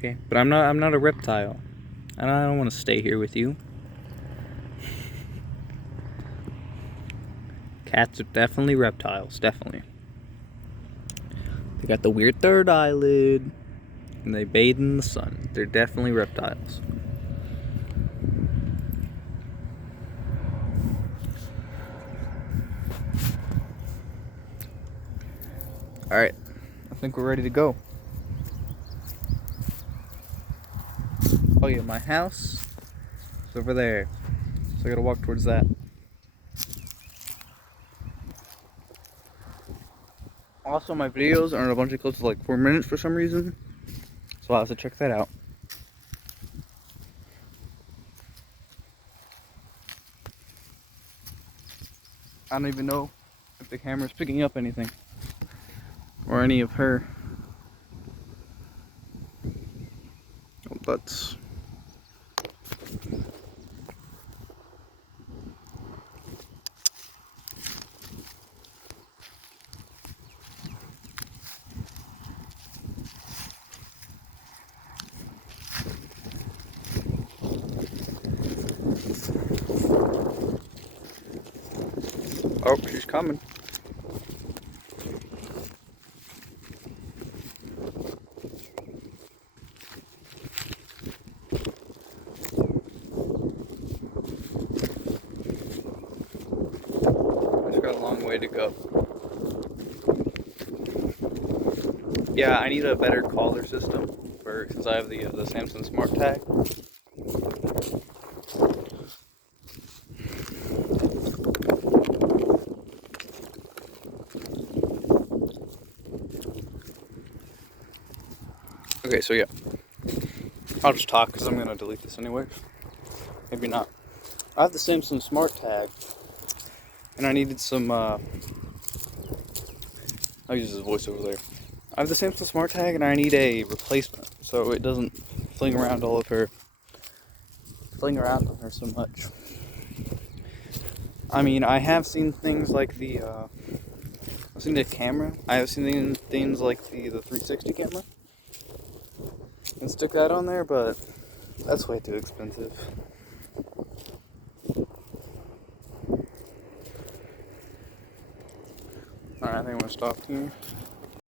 okay? But I'm not a reptile. And I don't want to stay here with you. Cats are definitely reptiles, definitely. They got the weird third eyelid, and they bathe in the sun. They're definitely reptiles. Alright, I think we're ready to go. Oh yeah, my house is over there. So I gotta walk towards that. Also, my videos are in a bunch of clips of like 4 minutes for some reason. So I'll have to check that out. I don't even know if the camera's picking up anything. Or any of her. Butts. Oh, she's coming. She's got a long way to go. Yeah, I need a better collar system since I have the Samsung Smart Tag. Okay, so yeah, I'll just talk because I'm gonna delete this anyway. Maybe not. I have the Samsung Smart Tag, and I needed some. I'll use his voice over there. I have the Samsung Smart Tag, and I need a replacement so it doesn't fling around on her so much. I mean, I have seen things like I've seen the camera. I have seen things like the 360 camera, and stick that on there, but that's way too expensive. Alright, I think I'm gonna stop here.